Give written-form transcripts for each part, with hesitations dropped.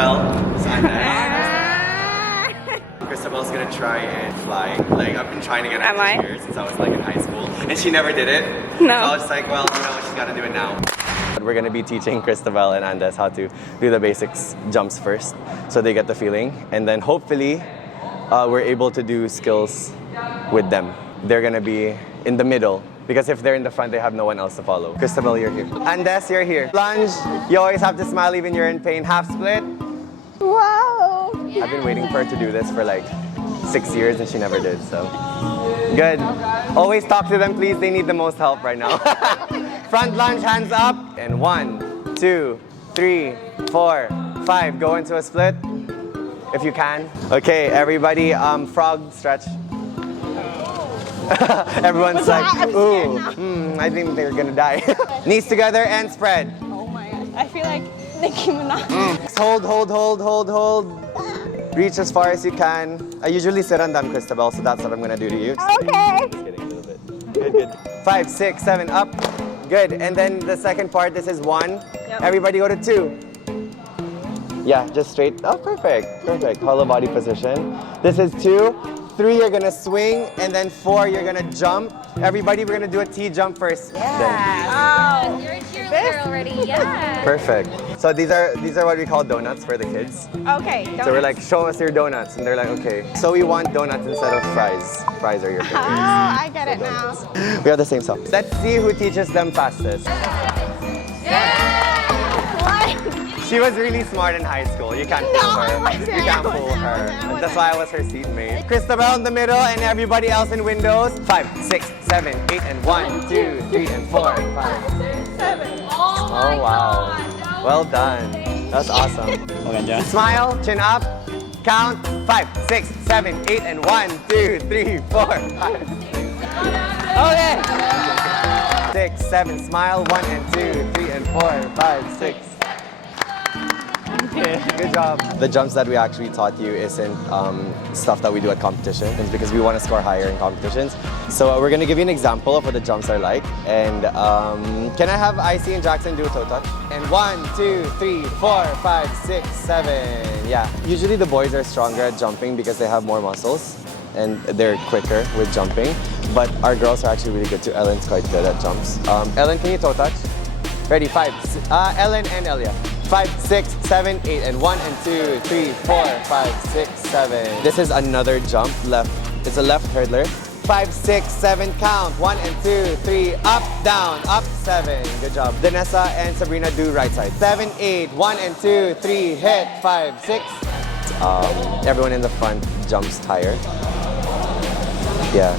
Christabel. Christabel's gonna try and fly. Like, I've been trying to get her for years since I was like in high school, and she never did it. No. So I was just like, well, you know, she's gotta do it now. We're gonna be teaching Christabel and Andes how to do the basics jumps first, so they get the feeling, and then hopefully we're able to do skills with them. They're gonna be in the middle, because if they're in the front, they have no one else to follow. Christabel, you're here. Andes, you're here. Lunge, you always have to smile even you're in pain. Half split. Wow! I've been waiting for her to do this for like 6 years and she never did, so. Good. Always talk to them, please. They need the most help right now. Front lunge, hands up. And 1, 2, 3, 4, 5. Go into a split, if you can. Okay, everybody, frog stretch. Everyone's like, ooh, I think they're gonna die. Knees together and spread. Oh my gosh, I feel like Nicki Minaj. Hold. Reach as far as you can. I usually sit on them, Christabel, so that's what I'm gonna do to you. Okay. Just kidding, a little bit. Good. 5, 6, 7, up. Good, and then the second part, this is 1. Yep. Everybody go to 2. Yeah, just straight. Oh, perfect. Hollow body position. This is 2. 3, you're gonna swing, and then 4, you're gonna jump. Everybody, we're gonna do a T jump first. Yeah. You're a cheerleader already, yeah. Perfect. So these are what we call donuts for the kids. Okay. So we're like, show us your donuts, and they're like, okay. So we want donuts instead of fries. Fries are your favorite. Oh, I get it now. We have the same song. Let's see who teaches them fastest. She was really smart in high school. You can't fool her. You can't fool her. That's why I was her seatmate. Christabel in the middle and everybody else in windows. 5, 6, 7, 8, and 1, 2, 3, and 4, 5, 6, 7. Oh wow. Well done. That's awesome. Smile, chin up, count. 5, 6, 7, 8, and 1, 2, 3, 4, 5. Okay. 6, 7, smile. 1 and 2, 3 and 4, 5, 6. Good job. The jumps that we actually taught you isn't stuff that we do at competitions because we want to score higher in competitions. So we're going to give you an example of what the jumps are like. And can I have Icy and Jackson do a toe touch? And 1, 2, 3, 4, 5, 6, 7. Yeah. Usually the boys are stronger at jumping because they have more muscles and they're quicker with jumping. But our girls are actually really good too. Ellen's quite good at jumps. Ellen, can you toe touch? Ready? 5. Ellen and Elia. 5, 6, 7, 8, and 1, and 2, 3, 4, 5, 6, 7. This is another jump, left. It's a left hurdler. 5, 6, 7, count. 1 and 2, 3, up, down, up, 7. Good job. Vanessa and Sabrina do right side. 7, 8, 1 and 2, 3, hit. 5, 6. Everyone in the front jumps higher. Yeah.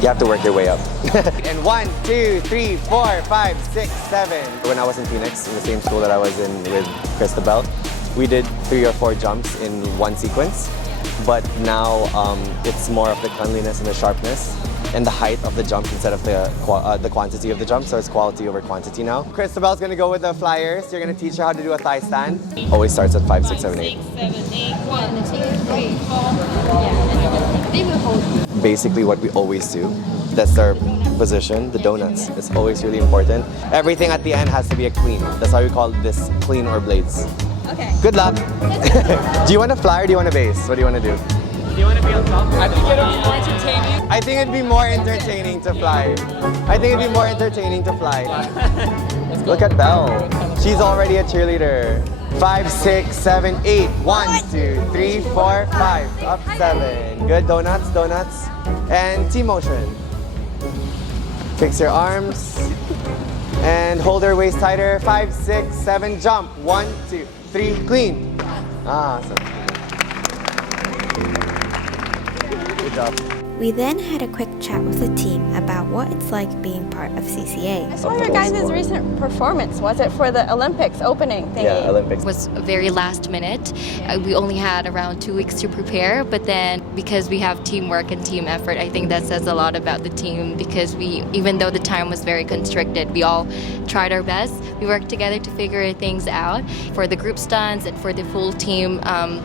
You have to work your way up. And 1, 2, 3, 4, 5, 6, 7. When I was in Phoenix, in the same school that I was in with Christabel, we did 3 or 4 jumps in one sequence. But now it's more of the cleanliness and the sharpness and the height of the jump instead of the quantity of the jump. So it's quality over quantity now. Christabel's gonna go with the flyers. You're gonna teach her how to do a thigh stand. Always starts at 5, 6, 7, 8. 6, 7, 8. 1, 2, 3, 4. Yeah. They will hold. Basically what we always do. That's our position, the donuts. It's always really important. Everything at the end has to be a clean. That's why we call this clean or blades. Okay. Good luck. Do you want to fly or do you want to base? What do you want to do? Do you want to be on top? I think it'll be more entertaining. I think it'd be more entertaining to fly. I think it'd be more entertaining to fly. Look at Belle. She's already a cheerleader. 5, 6, 7, 8. 1, 2, 3, 4, 5. Up 7. Good. Donuts, donuts. And T-motion. Fix your arms. And hold her waist tighter. 5, 6, 7. Jump. 1, 2, 3. Clean. Awesome. Good job. We then had a quick chat with the team about what it's like being part of CCA. I saw your guys' recent performance. Was it for the Olympics opening thingy? Yeah, Olympics. It was very last minute. We only had around 2 weeks to prepare, but then because we have teamwork and team effort, I think that says a lot about the team because even though the time was very constricted, we all tried our best. We worked together to figure things out. For the group stunts and for the full team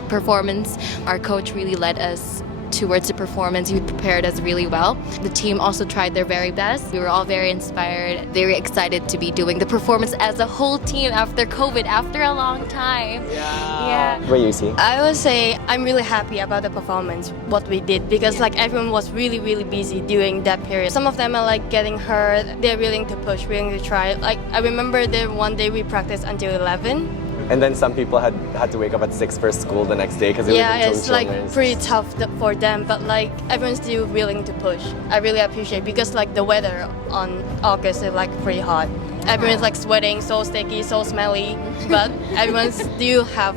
performance, our coach really led us towards the performance. You prepared us really well. The team also tried their very best. We were all very inspired, very excited to be doing the performance as a whole team after COVID, after a long time. Yeah. What do you see? I would say I'm really happy about the performance, what we did, because like everyone was really, really busy during that period. Some of them are like getting hurt. They're willing to push, willing to try. Like I remember the one day we practiced until 11. And then some people had to wake up at 6 for school the next day because it Yeah, was it's like pretty tough for them, but like everyone's still willing to push. I really appreciate because like the weather on August is like pretty hot. Everyone's like sweating, so sticky, so smelly, but everyone still have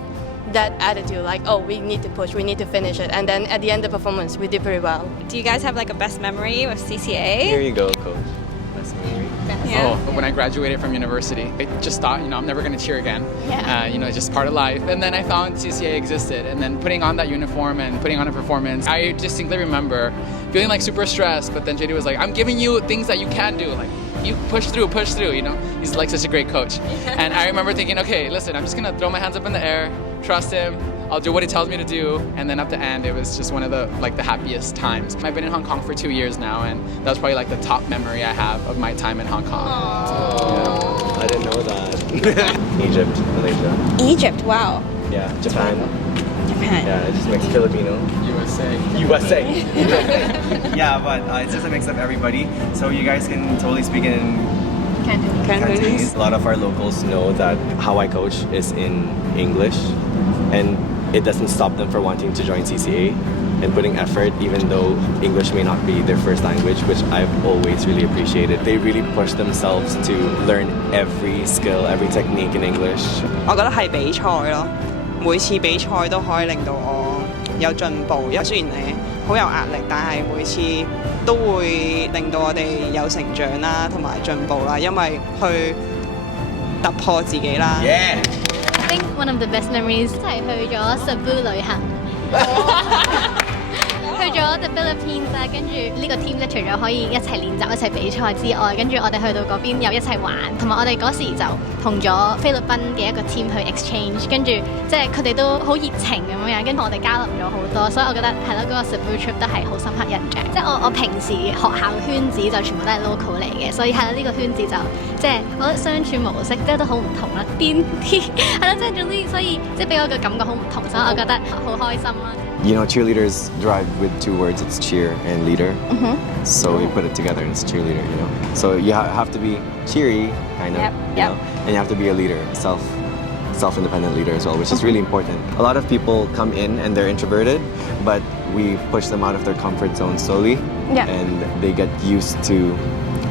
that attitude like, oh, we need to push, we need to finish it. And then at the end of the performance, we did pretty well. Do you guys have like a best memory with CCA? Here you go, coach. Best memory. Yeah. Oh, when I graduated from university, I just thought, I'm never going to cheer again. Yeah. It's just part of life. And then I found CCA existed. And then putting on that uniform and putting on a performance, I distinctly remember feeling like super stressed. But then JD was like, I'm giving you things that you can do. Like, you push through, He's like such a great coach. And I remember thinking, okay, listen, I'm just going to throw my hands up in the air, trust him. I'll do what he tells me to do, and then at the end, it was just one of the happiest times. I've been in Hong Kong for 2 years now, and that was probably like the top memory I have of my time in Hong Kong. I didn't know that. Egypt, Malaysia. Egypt, wow. Yeah, Japan. Japan. Yeah, it just makes Filipino. USA. Yeah, but it's just a mix of everybody. So you guys can totally speak in Cantonese. A lot of our locals know that how I coach is in English, and it doesn't stop them for wanting to join CCA and putting effort, even though English may not be their first language, which I've always really appreciated. They really push themselves to learn every skill, every technique in English. 我覺得係比賽咯，每次比賽都可以令到我有進步。因為雖然你好有壓力，但係每次都會令到我哋有成長啦，同埋進步啦，因為去突破自己啦。Yeah. I think one of the best memories 係去咗 Cebu 旅行。去咗 the Philippines 啦，跟住呢個 team 咧，除咗可以一齊練習、一齊比賽之外，跟住我哋去到嗰邊又一齊玩，同埋我哋嗰時就同咗菲律賓嘅一個 team 去 exchange， 跟住即係佢哋都好熱情咁樣，跟住我哋交流咗好多，所以我覺得係咯，嗰個 Cebu trip 都係好深刻印象。即係我平時學校圈子就全部都係 local 嚟嘅，所以係咯，呢個圈子就即係我覺得相處模式即係都好唔同啦，癲啲係咯，即係總之所以即係俾我嘅感覺好唔同，所以我覺得好開心啦。You know, cheerleaders drive with 2 words. It's cheer and leader. So we put it together and it's cheerleader, So you have to be cheery, kind of, you know, and you have to be a leader, self-independent leader as well, which is really important. A lot of people come in and they're introverted, but we push them out of their comfort zone slowly. Yeah. And they get used to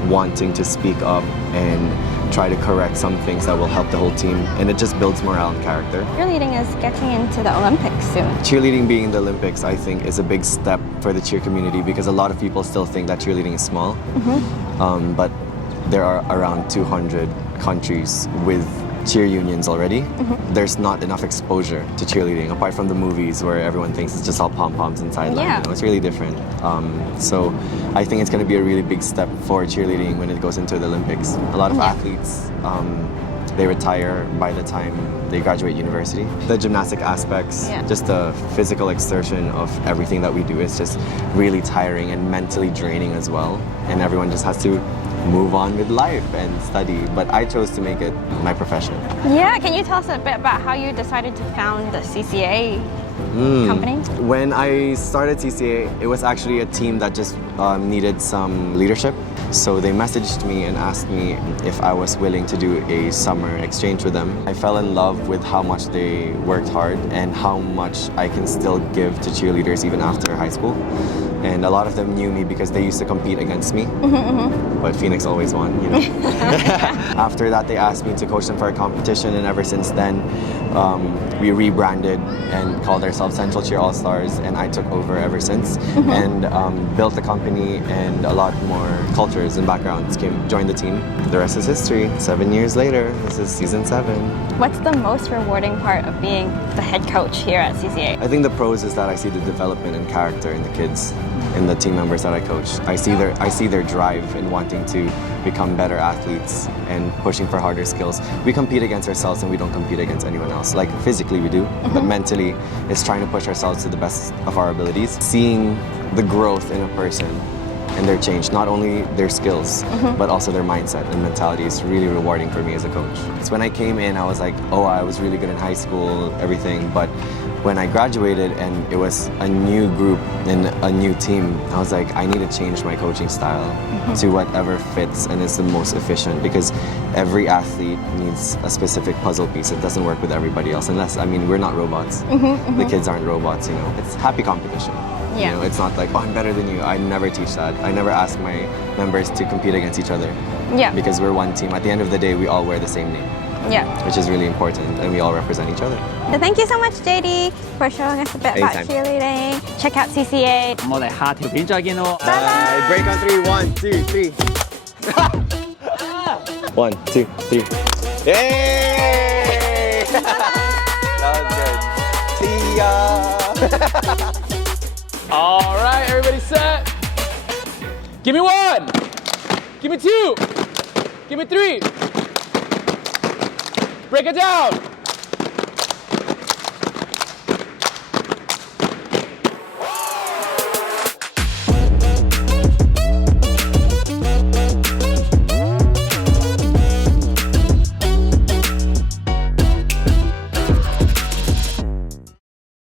wanting to speak up and try to correct some things that will help the whole team, and it just builds morale and character. Cheerleading is getting into the Olympics soon. Cheerleading being in the Olympics, I think, is a big step for the cheer community because a lot of people still think that cheerleading is small. But there are around 200 countries with cheer unions already. There's not enough exposure to cheerleading apart from the movies where everyone thinks it's just all pom-poms and sideline. Yeah. It's really different. So I think it's going to be a really big step for cheerleading when it goes into the Olympics. A lot of athletes, they retire by the time they graduate university. The gymnastic aspects, just the physical exertion of everything that we do is just really tiring and mentally draining as well. And everyone just has to move on with life and study, but I chose to make it my profession. Yeah, can you tell us a bit about how you decided to found the CCA company? When I started CCA, it was actually a team that just needed some leadership. So they messaged me and asked me if I was willing to do a summer exchange with them. I fell in love with how much they worked hard and how much I can still give to cheerleaders even after high school. And a lot of them knew me because they used to compete against me. But Phoenix always won, After that, they asked me to coach them for a competition, and ever since then, we rebranded and called ourselves Central Cheer Allstars, and I took over ever since and built the company, and a lot more cultures and backgrounds joined the team. The rest is history. 7 years later, this is season 7. What's the most rewarding part of being the head coach here at CCA? I think the pros is that I see the development and character in the kids. in the team members that I coach. I see their drive in wanting to become better athletes and pushing for harder skills. We compete against ourselves and we don't compete against anyone else. Like physically we do, but mentally it's trying to push ourselves to the best of our abilities. Seeing the growth in a person and their change, not only their skills, but also their mindset and mentality is really rewarding for me as a coach. So when I came in, I was like, oh, I was really good in high school, everything, but when I graduated and it was a new group and a new team, I was like, I need to change my coaching style to whatever fits and is the most efficient, because every athlete needs a specific puzzle piece. It doesn't work with everybody else unless, I mean, we're not robots. The kids aren't robots, you know. It's happy competition. Yeah. You know, it's not like, oh, I'm better than you. I never teach that. I never ask my members to compete against each other. Yeah. Because we're one team. At the end of the day, we all wear the same name, Yeah. which is really important, and we all represent each other. So thank you so much, JD, for showing us a bit about Anytime. cheerleading. Check out CCA. 咁我哋下條片再見咯。 Bye. Break on 3. 1, 2, 3. 1, 2, 3. Yay! That was good. See ya. All right, everybody set. Give me 1. Give me 2. Give me 3. Break it down.